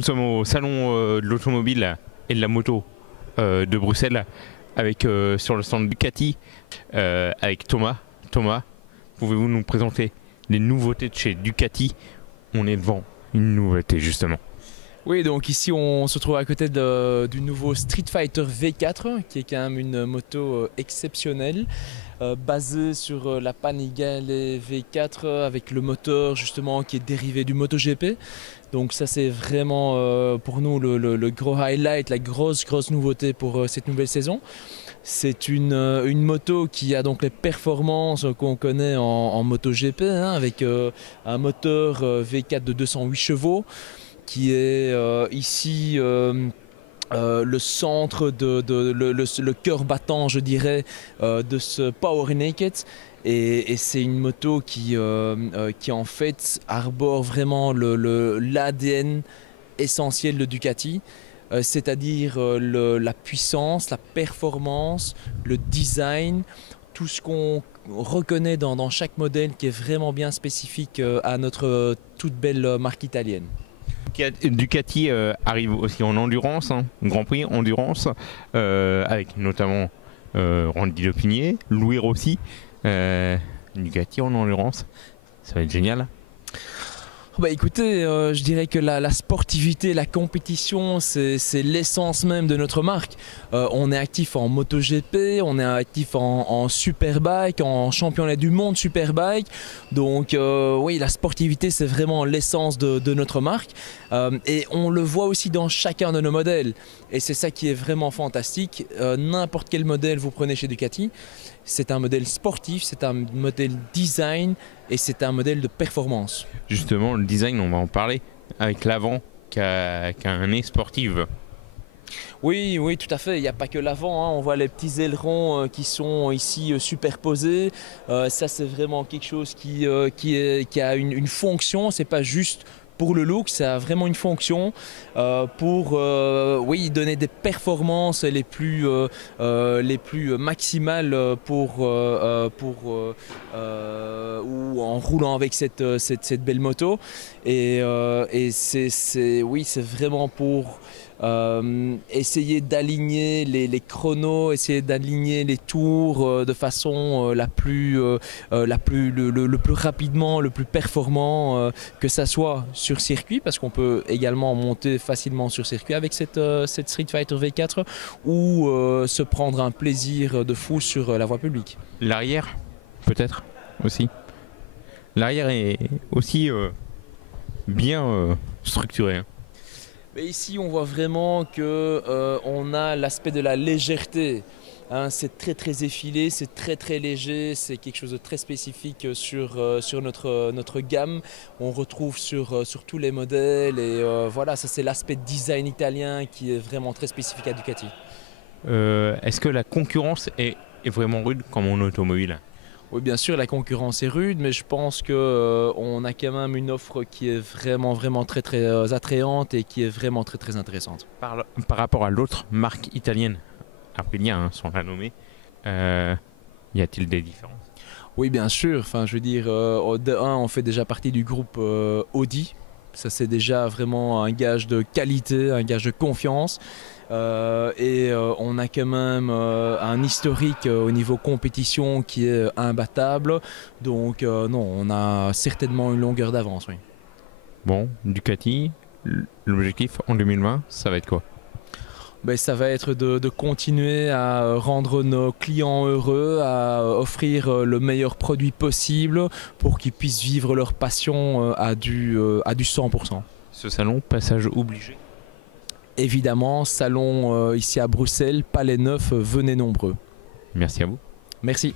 Nous sommes au salon de l'automobile et de la moto de Bruxelles avec sur le stand Ducati avec Thomas. Thomas, pouvez-vous nous présenter les nouveautés de chez Ducati? On est devant une nouveauté justement. Oui, donc ici on se trouve à côté du nouveau Street Fighter V4 qui est quand même une moto exceptionnelle basée sur la Panigale V4 avec le moteur justement qui est dérivé du MotoGP. Donc ça c'est vraiment pour nous le gros highlight, la grosse nouveauté pour cette nouvelle saison. C'est une moto qui a donc les performances qu'on connaît en MotoGP avec un moteur V4 de 208 chevaux qui est ici le centre, le cœur battant, je dirais, de ce Power Naked. Et c'est une moto qui en fait arbore vraiment l'ADN essentiel de Ducati, c'est-à-dire la puissance, la performance, le design, tout ce qu'on reconnaît dans chaque modèle qui est vraiment bien spécifique à notre toute belle marque italienne. Ducati arrive aussi en endurance, Grand Prix endurance, avec notamment Randy Lepinier, Louis Rossi. Ducati en endurance, ça va être génial. Bah écoutez, je dirais que la sportivité, la compétition, c'est l'essence même de notre marque. On est actif en MotoGP, on est actif en Superbike, en championnat du monde Superbike. Donc oui, la sportivité, c'est vraiment l'essence de notre marque. Et on le voit aussi dans chacun de nos modèles. Et c'est ça qui est vraiment fantastique. N'importe quel modèle vous prenez chez Ducati, c'est un modèle sportif, c'est un modèle design et c'est un modèle de performance. Justement, le design, on va en parler, avec l'avant qui a un nez sportif. Oui, tout à fait. Il n'y a pas que l'avant. On voit les petits ailerons qui sont ici superposés. Ça, c'est vraiment quelque chose qui a une fonction. C'est pas juste pour le look, ça a vraiment une fonction pour donner des performances les plus maximales ou en roulant avec cette belle moto. Et c'est vraiment pour essayer d'aligner les chronos, essayer d'aligner les tours de façon le plus rapidement, le plus performant, que ça soit sur circuit, parce qu'on peut également monter facilement sur circuit avec cette Street Fighter V4 ou se prendre un plaisir de fou sur la voie publique. L'arrière, peut-être aussi. L'arrière est aussi bien structuré. Mais ici, on voit vraiment qu'on a l'aspect de la légèreté. C'est très effilé, c'est très léger, c'est quelque chose de très spécifique sur notre gamme. On retrouve sur tous les modèles et voilà, ça c'est l'aspect design italien qui est vraiment très spécifique à Ducati. Est-ce que la concurrence est vraiment rude comme en automobile? Oui, bien sûr, la concurrence est rude, mais je pense qu'on a quand même une offre qui est vraiment très attrayante et qui est vraiment très intéressante. Par rapport à l'autre marque italienne, Aprilia, sans la nommer, y a-t-il des différences? Oui, bien sûr. Enfin, je veux dire, de 1, on fait déjà partie du groupe Audi. Ça, c'est déjà vraiment un gage de qualité, un gage de confiance. Et on a quand même un historique au niveau compétition qui est imbattable. Donc non, on a certainement une longueur d'avance. Oui. Bon, Ducati, l'objectif en 2020, ça va être quoi? Ben, ça va être de continuer à rendre nos clients heureux, à offrir le meilleur produit possible pour qu'ils puissent vivre leur passion à du 100%. Ce salon, passage obligé? Évidemment, salon ici à Bruxelles, Palais Neuf, venez nombreux. Merci à vous. Merci.